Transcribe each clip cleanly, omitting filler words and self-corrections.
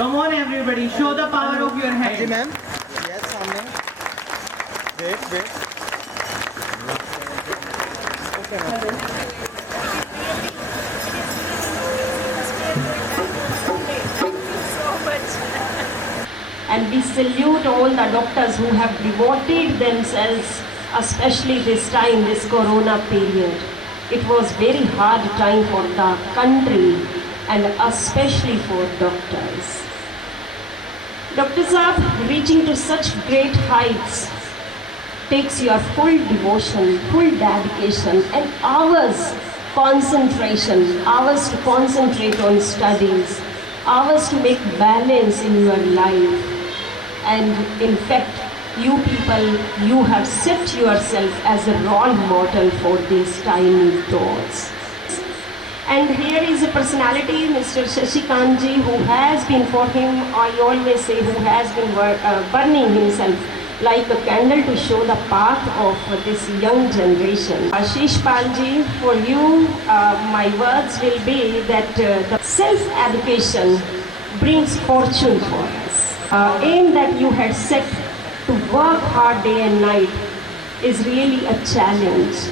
Come on everybody, show the power of your hand. जी ma'am, yes सामने. Wait. Okay ma'am. And we salute all the doctors who have devoted themselves, especially this time, this corona period. It was very hard time for the country and especially for doctors. Dr. Saab, reaching to such great heights takes your full devotion, full dedication and hours concentration, hours to concentrate on studies, hours to make balance in your life. And in fact, you people, you have set yourself as a role model for these tiny dots. And here is a personality, Mr. Shashikant ji, who has been, for him, I always say, who has been burning himself like a candle to show the path of this young generation. Ashish Pal ji, for you, my words will be that the self-education brings fortune for us. Aim that you had set to work hard day and night is really a challenge.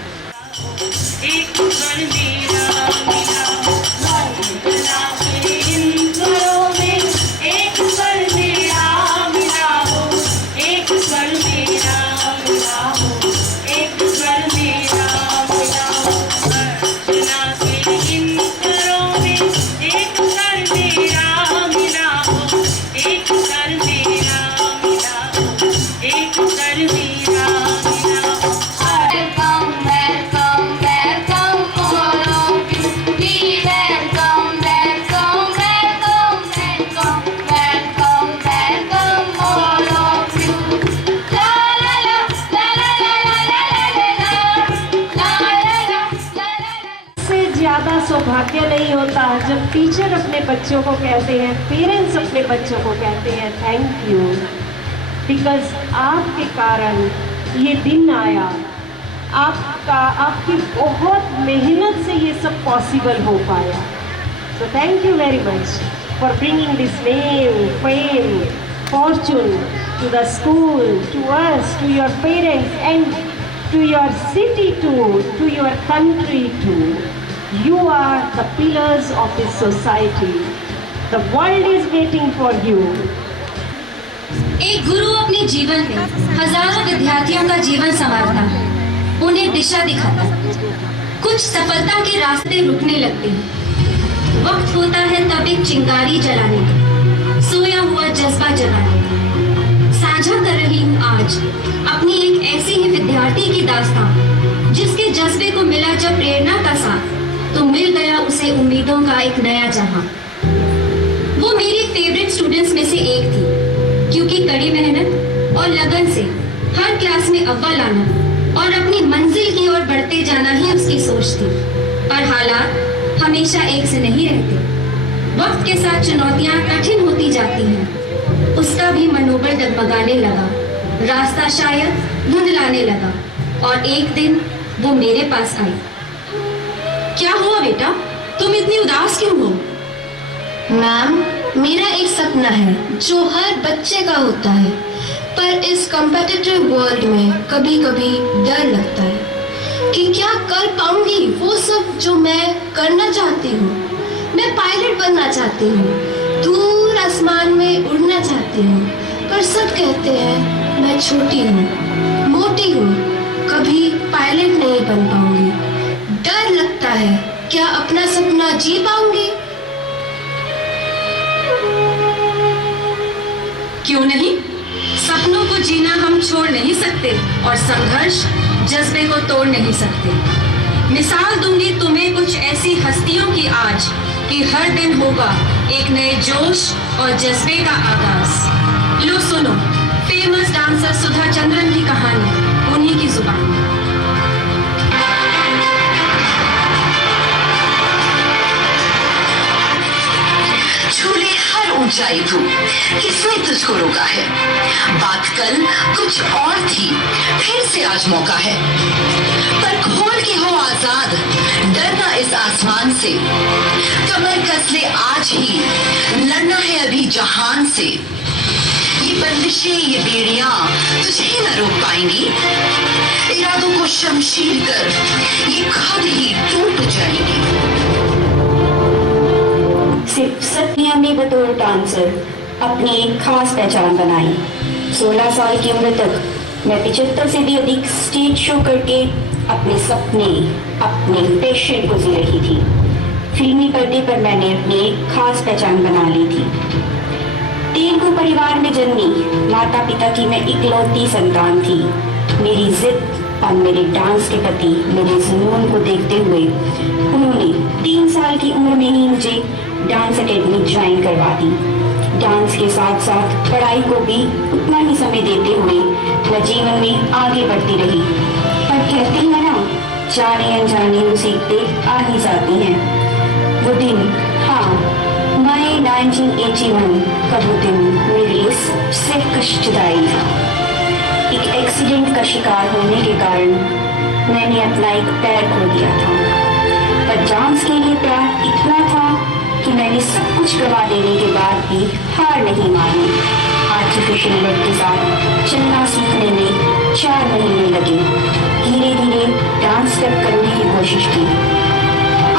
ज़्यादा सौभाग्य नहीं होता जब teacher अपने बच्चों को कहते हैं, पेरेंट्स अपने बच्चों को कहते हैं थैंक यू, बिकॉज आपके कारण ये दिन आया, आपकी बहुत मेहनत से ये सब पॉसिबल हो पाया. So thank you very much for bringing this name, fame, fortune to the school, to us, to your parents and to your city too, to your country too. You are the pillars of this society. The world is waiting for you. एक गुरु अपने जीवन में हजारों विद्यार्थियों का जीवन संवारता है, उन्हें दिशा दिखाता है. कुछ सफलता के रास्ते रुकने लगते हैं. वक्त होता है तब एक चिंगारी जलाने का, सोया हुआ जज्बा जगाने का. साझा कर रही हूँ आज अपनी एक ऐसी ही विद्यार्थी की दास्तान, जिसके जज्बे को मिला जब प्रेरणा का साथ, तो मिल गया उसे उम्मीदों का एक नया जहां. वो मेरी फेवरेट स्टूडेंट्स में से एक थी, क्योंकि कड़ी मेहनत और लगन से हर क्लास में अव्वल आना और अपनी मंजिल की ओर बढ़ते जाना ही उसकी सोच थी. पर हालात हमेशा एक से नहीं रहते. वक्त के साथ चुनौतियां कठिन होती जाती हैं. उसका भी मनोबल डगमगाने लगा, रास्ता शायद धुंधलाने लगा, और एक दिन वो मेरे पास आई. क्या हुआ बेटा, तुम इतनी उदास क्यों हो? मैम, मेरा एक सपना है जो हर बच्चे का होता है पर इस कम्पिटिटिव वर्ल्ड में कभी कभी डर लगता है कि क्या कर पाऊंगी वो सब जो मैं करना चाहती हूँ। मैं पायलट बनना चाहती हूँ, दूर आसमान में उड़ना चाहती हूँ, पर सब कहते हैं मैं छोटी हूँ, मोटी हूँ, कभी पायलट नहीं बन पाऊंगी। डर लगता है क्या अपना सपना जी पाऊंगी। क्यों नहीं, सपनों को जीना हम छोड़ नहीं सकते और संघर्ष जज्बे को तोड़ नहीं सकते। मिसाल दूंगी तुम्हें कुछ ऐसी हस्तियों की आज कि हर दिन होगा एक नए जोश और जज्बे का आगाज। लो सुनो फेमस डांसर सुधा चंद्रन की कहानी उन्हीं की जुबान में। झूले हर ऊंचाई तू, किसने तुझको रोका है। बात कल कुछ और थी, फिर से आज मौका है। पर खोल के हो आजाद, डरना इस आसमान से। कमर कस ले आज ही, लड़ना है अभी जहान से। ये बंदिशें ये बेड़ियां तुझे न रोक पाएंगी। इरादों को शमशीर कर ये खुद ही टूट जाएंगी। सिर्फ सत्या ने बतौर डांसर अपनी एक खास पहचान बनाई। 16 साल की उम्र तक मैं 75 से भी अधिक स्टेज शो करके अपने सपने, अपने पैशन को जी रही थी। फिल्मी पर्दे पर मैंने अपनी एक खास पहचान बना ली थी। तेलुगु परिवार में जन्मी माता पिता की मैं इकलौती संतान थी। मेरी जिद और मेरे डांस के प्रति मेरे जुनून को देखते हुए उन्होंने 3 साल की उम्र में ही मुझे डांस एकेडमी ज्वाइन करवा दी। डांस के साथ साथ पढ़ाई को भी उतना ही समय देते हुए मैं जीवन में आगे बढ़ती रही। पर कहते हैं ना, जाने अनजाने वो सीखते आ ही जाती हैं। वो दिन, हाँ, मई 1981 का वो दिन मेरे लिए सबसे कष्टदायी था। एक एक्सीडेंट का शिकार होने के कारण मैंने अपना एक पैर खो दिया था, पर डांस के लिए प्यार इतना था कि मैंने सब कुछ गवा देने के बाद भी हार नहीं मानी। आर्टिफिशियल लेग के साथ चलना सीखने में 4 महीने लगे। धीरे धीरे डांस स्टेप करने की कोशिश की।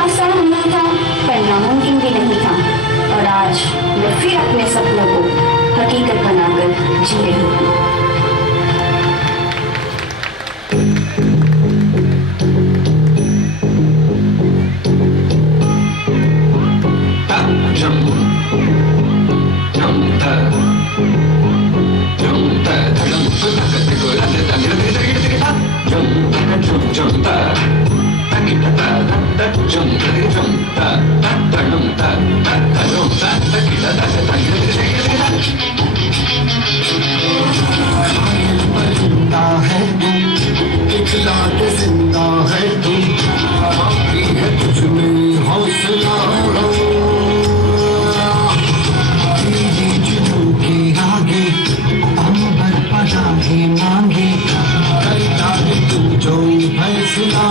आसान नहीं था पर नामुमकिन भी नहीं था, और आज मैं फिर अपने सपनों को हकीकत बनाकर जी रही हूँ। जो फैसला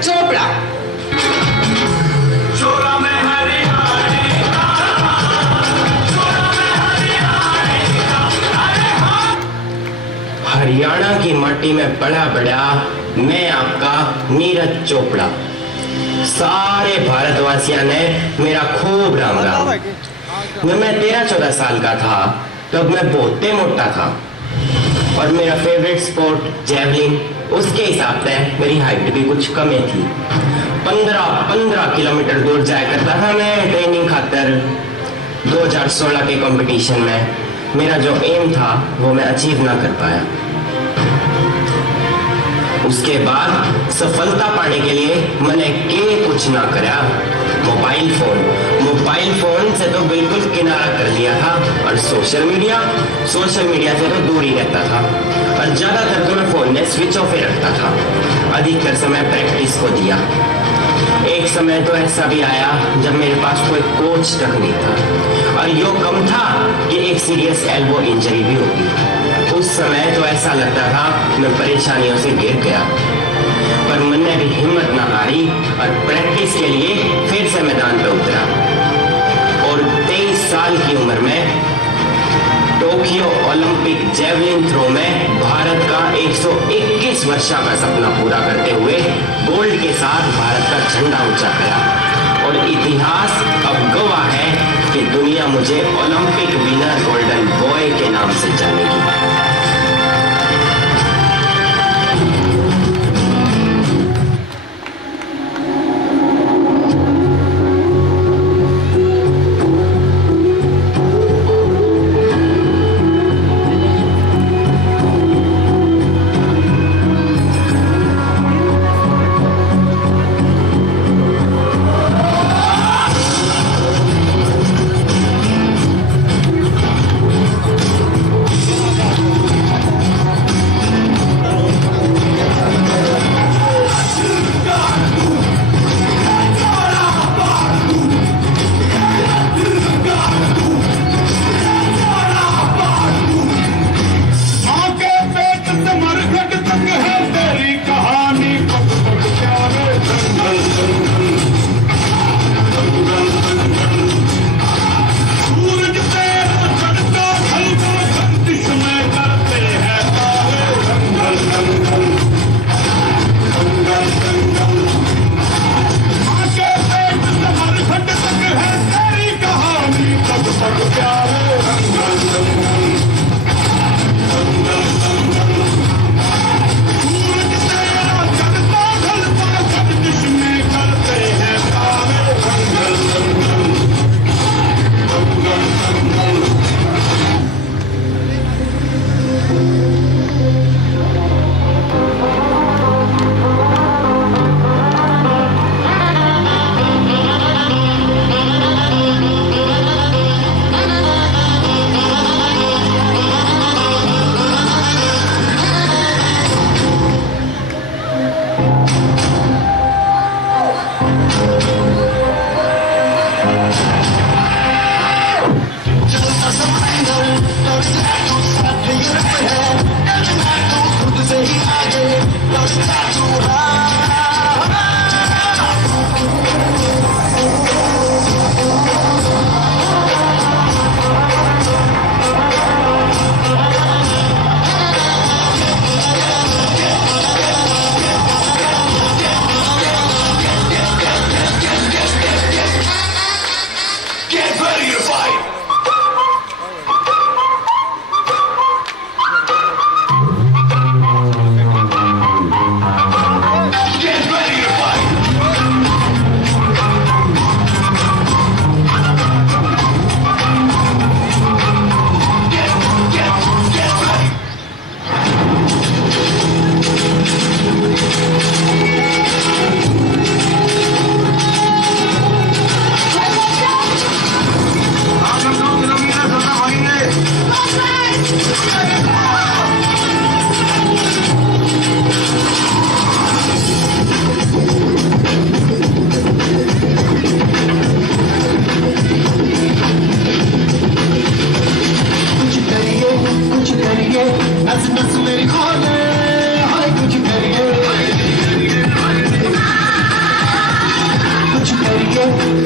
चोपड़ा। हरियाणा की माटी में पला बड़ा मैं आपका नीरज चोपड़ा। सारे भारतवासियों ने मेरा खूब राम राम। जब मैं 13-14 साल का था तब मैं बहुत मोटा था और मेरा फेवरेट स्पोर्ट जेवलिन, उसके हिसाब से मेरी हाइट भी कुछ कम ही थी। 15 किलोमीटर दूर जाया करता था मैं ट्रेनिंग खातर। 2016 के कंपटीशन में मेरा जो एम था वो मैं अचीव ना कर पाया। उसके बाद सफलता पाने के लिए मैंने कुछ ना करा। मोबाइल फोन से तो बिल्कुल किनारा कर लिया था और सोशल मीडिया से तो दूर ही रहता था और ज्यादातर तो मैं फोन में स्विच ऑफ ही रखता था। अधिकतर समय प्रैक्टिस को दिया। एक समय तो ऐसा भी आया जब मेरे पास कोई कोच तक नहीं था और यो कम था कि एक सीरियस एल्बो इंजरी भी होगी। उस समय तो ऐसा लगता था मैं परेशानियों से गिर गया, पर मैंने भी हिम्मत ना हारी और प्रैक्टिस के लिए फिर से मैदान पे उतरा और 23 साल की उम्र में टोक्यो ओलंपिक जेवलिन थ्रो में भारत का 121 वर्ष का सपना पूरा करते हुए गोल्ड के साथ भारत का झंडा ऊंचा किया और इतिहास अब गवाह है कि दुनिया मुझे ओलंपिक विनर गोल्डन बॉय के नाम से जानेगी।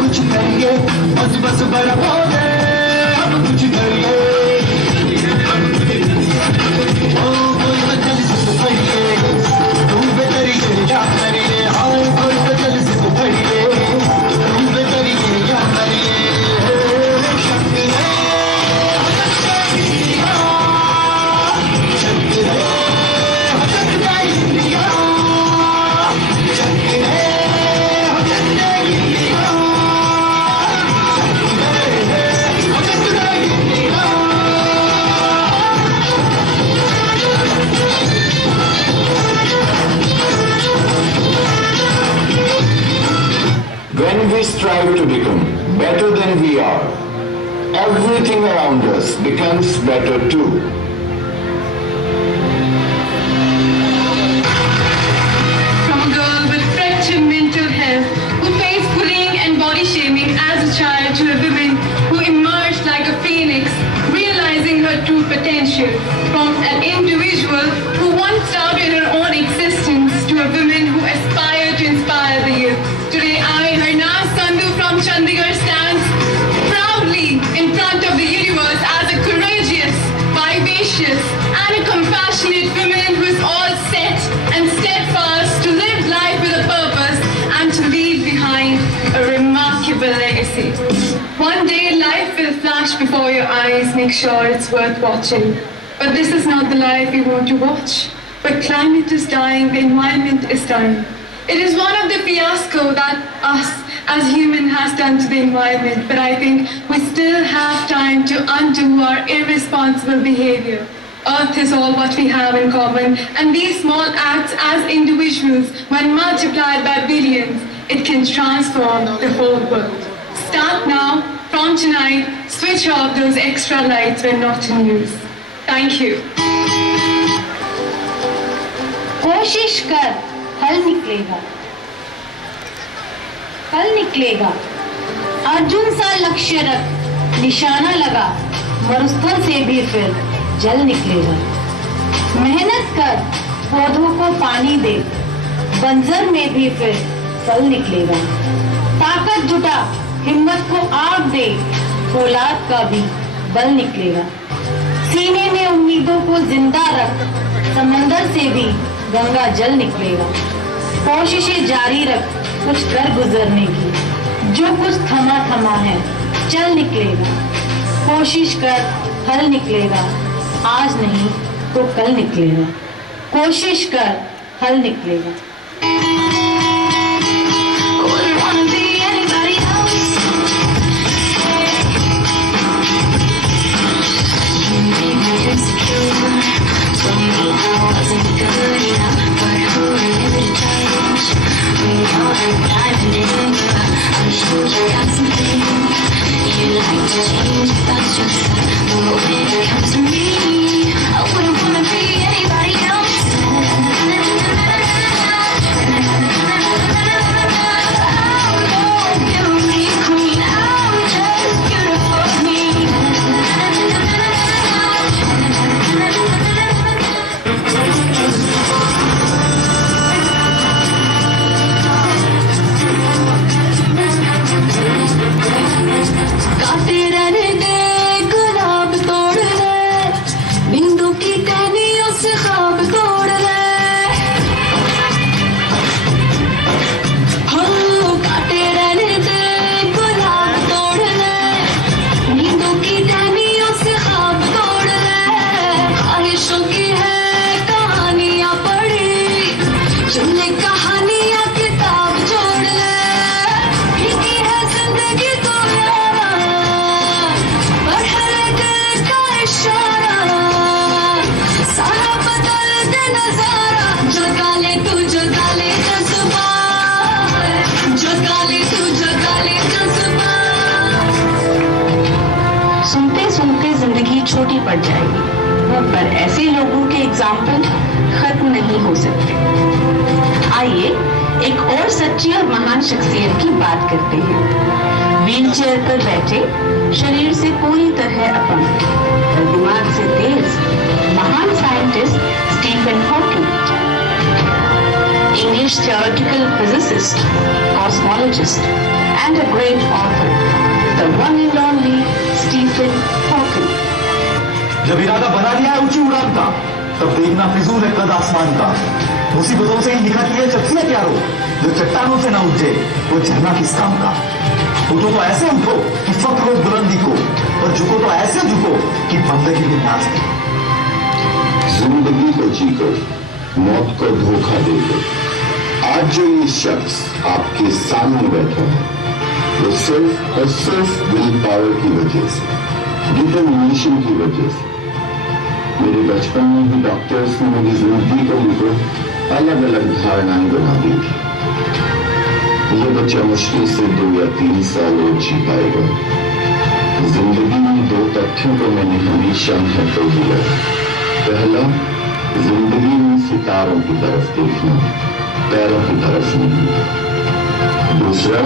कुछ करिए, बस बस बड़ा बोले, अब कुछ करिए। ओ कोई बदल से पढ़िए, तुम बेतरिए या करिए, हाय कोई बदल से पढ़िए, तुम बेतरिए या करिए। शक्ति है When we strive to become better than we are, everything around us becomes better too. From a girl with fractured mental health who faced bullying and body shaming as a child to a woman who emerged like a phoenix, realizing her true potential. From an individual who once doubted her own existence to a woman who aspired to inspire the youth. Today I, Harnaz Sandhu from Chandigarh, stands proudly in front of the universe as a courageous, vivacious and a compassionate woman who is all set and steadfast to live life with a purpose and to leave behind a remarkable legacy. One day life will flash before your eyes, make sure it's worth watching. But this is not the life you want to watch. But climate is dying, the environment is dying. It is one of the fiasco that us as human has done to the environment, but I think we still have time to undo our irresponsible behavior. Earth is all what we have in common, and these small acts as individuals, when multiplied by billions, it can transform the whole world. Start now, from tonight, switch off those extra lights when not in use. Thank you. कोशिश कर, हल निकलेगा, हल निकलेगा। अर्जुन सा लक्ष्य रख, निशाना लगा, मरुस्थल से भी फिर जल निकलेगा। मेहनत कर, पौधों को पानी दे, बंजर में भी फिर फल निकलेगा। ताकत जुटा, हिम्मत को आग दे, फौलाद का भी बल निकलेगा। सीने में उम्मीदों को जिंदा रख, समंदर से भी गंगा जल निकलेगा। कोशिशें जारी रख, कुछ कर गुजरने की, जो कुछ थमा थमा है चल निकलेगा। कोशिश कर, हल निकलेगा, आज नहीं तो कल निकलेगा। कोशिश कर, हल निकलेगा। छोटी पड़ जाएगी, पर ऐसे लोगों के एग्जाम्पल खत्म नहीं हो सकते। आइए एक और सच्ची और महान शख्सियत की बात करते हैं। व्हील चेयर पर बैठे, शरीर से पूरी तरह अपंग, पर दिमाग से तेज, महान scientist Stephen Hawking, English theoretical physicist, cosmologist, and a great author, the one and only Stephen Hawking. जब इरादा बना लिया है ऊंची उड़ान का, तब देखना फिजूल है कद आसमान का। मुसीबतों से ही निकट ये शख्सियत यारो, जो चट्टानों से ना उठे वो झरना किस काम का। उठो तो ऐसे उठो कि फख्र हो बुलंदी को, और झुको तो ऐसे झुको कि बंदगी भी नाच दे। जिंदगी को जीकर मौत को धोखा देकर आज जो ये शख्स आपके सामने बैठा है, वो सिर्फ और सिर्फ विल पावर की वजह से, डिटर्मिनेशन की वजह से। मेरे बचपन में ही डॉक्टर्स ने मेरी जिंदगी को लेकर अलग अलग धारणाएं बना दी थी। ये बच्चा मुश्किल से 2 या 3 साल और जी पाएगा। जिंदगी में 2 तथ्यों को मैंने हमेशा महत्व दिया। पहला, जिंदगी में सितारों की तरफ देखना, पैरों की तरफ नहीं। दूसरा,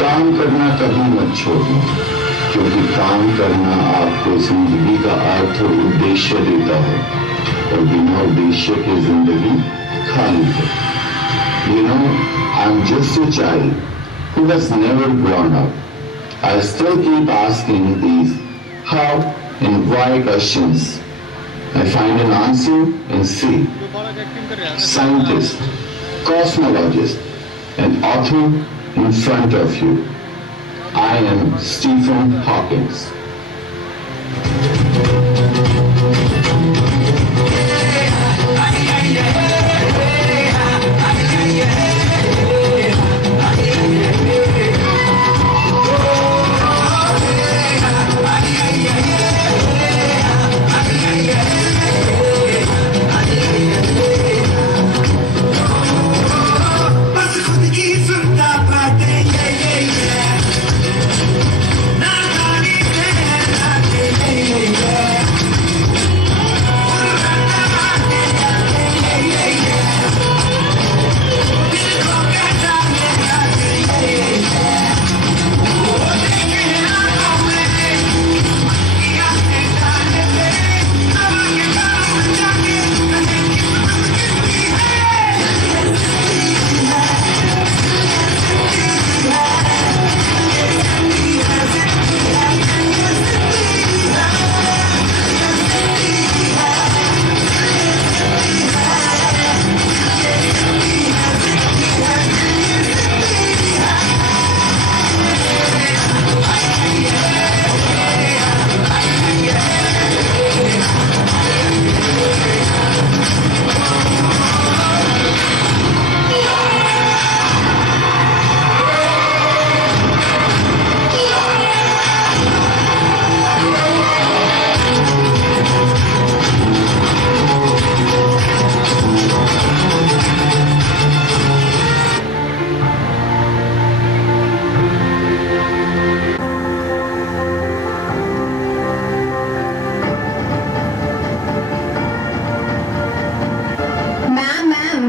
काम करना कभी मत छोड़ना, क्योंकि काम करना आपको जिंदगी का अर्थ और उद्देश्य देता है, और बिना उद्देश्य के जिंदगी खाली है। You know, I'm just a child who has never grown up. I still keep asking these how and why questions. I find an answer in C. Scientist, cosmologist, and author in front of you. I am Stephen Hawking.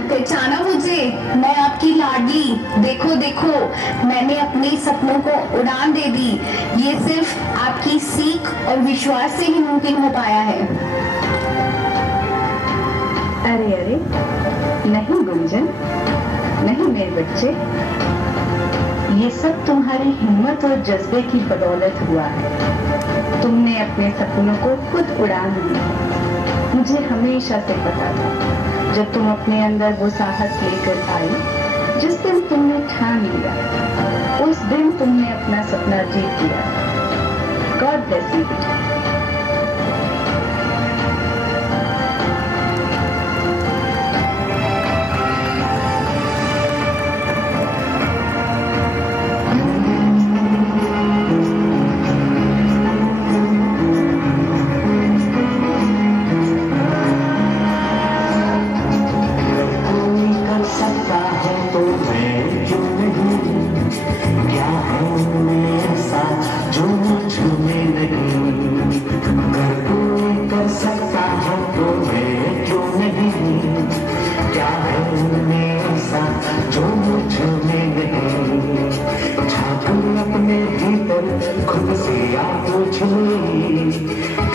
पहचाना मुझे? मैं आपकी लाडली। देखो देखो, मैंने अपने सपनों को उड़ान दे दी। ये सिर्फ आपकी सीख और विश्वास से ही मुमकिन हो पाया है। अरे अरे, नहीं गुंजन, नहीं मेरे बच्चे, ये सब तुम्हारी हिम्मत और जज्बे की बदौलत हुआ है। तुमने अपने सपनों को खुद उड़ान दी। मुझे हमेशा से पता था, जब तुम अपने अंदर वो साहस लेकर आई, जिस दिन तुमने ठान लिया, उस दिन तुमने अपना सपना जीत लिया। गॉड ब्लेस यू बेटा।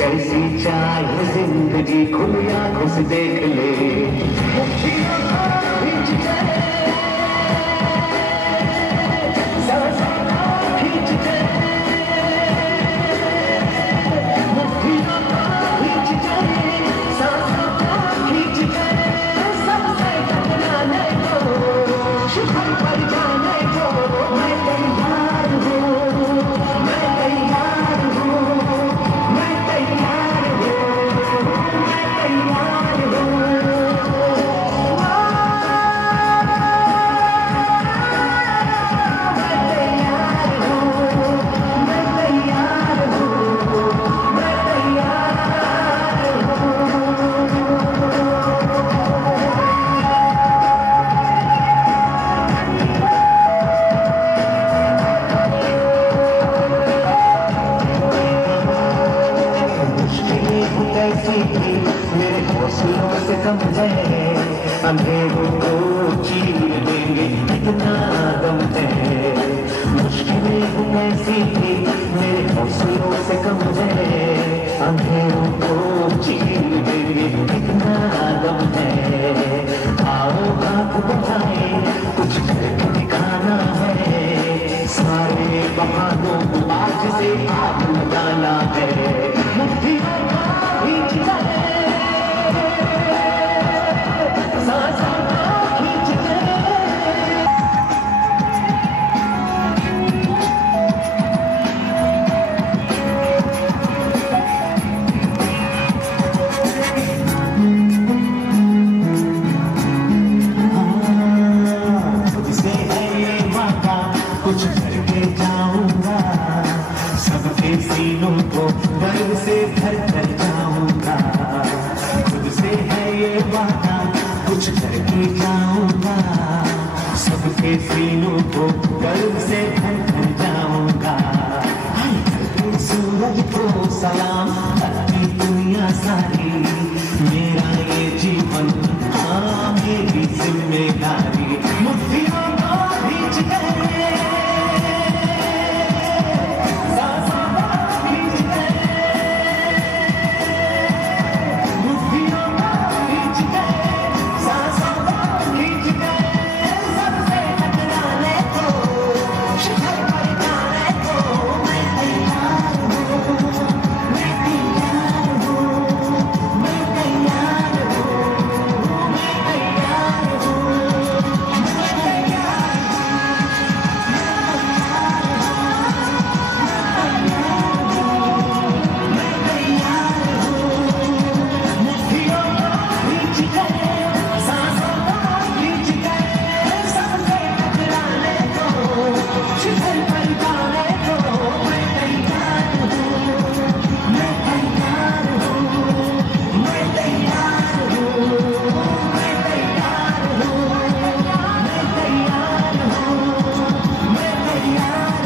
कैसी चाहे जिंदगी खुली आंखों से देख ले। किसी भी मेरे हौसलों से कम है, अंधेरों को चीरने में कितना दम है। आओ हाथ बढ़ाए, कुछ करके दिखाना है, सारे बहानों को आज से आग लगाना है। मुट्ठियों को खींचना है, सांसों को खींचना है। खुद से है ये वादा, कुछ करके जाऊंगा, सबके सीनों को गर्व से भर कर जाऊंगा। खुद से है ये वादा, कुछ करके जाऊंगा, सबके सीनों को गर्व से भर कर जाऊंगा। सूरज को सलाम करती दुनिया सारी, मेरा ये जीवन हाँ मेरी जिम्मेदारी। मुट्ठियों को खींच गए, सांसों को खींच गए, मुट्ठियों को खींच गए, सांसों को खींच गए। सबसे टकराने को, शिखर पर जाने को मैं तैयार हूँ, मैं तैयार हूँ, मैं तैयार हूँ, मैं तैयार हूँ, मैं तैयार मुट्ठियों को खींच गए, सांसों को खींच गए। सबसे टकराने को, शिखर पर जाने को मैं तैयार हूँ, मैं तैयार हूँ, मैं तैयार हूँ, मैं तैयार हूँ, मैं तैयार हूँ, मैं तैयार हूँ, मैं तैयार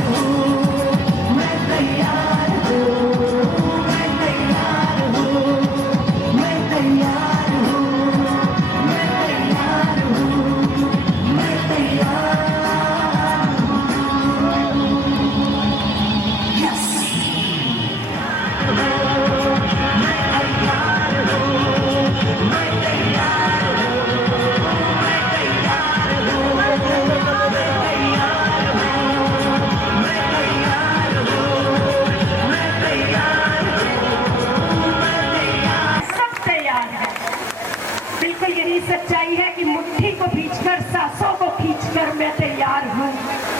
हूँ, मैं तैयार हूँ, मैं तैयार हूँ, मैं तैयार हूँ, मैं तैयार सब तैयार है। बिल्कुल यही सच्चाई है कि मुट्ठी को खींचकर, सांसों को खींचकर मैं तैयार हूँ,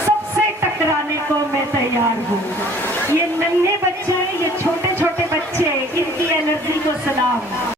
सबसे टकराने को मैं तैयार हूँ। ये नन्हे बच्चे, ये छोटे छोटे बच्चे, इनकी एनर्जी को सलाम।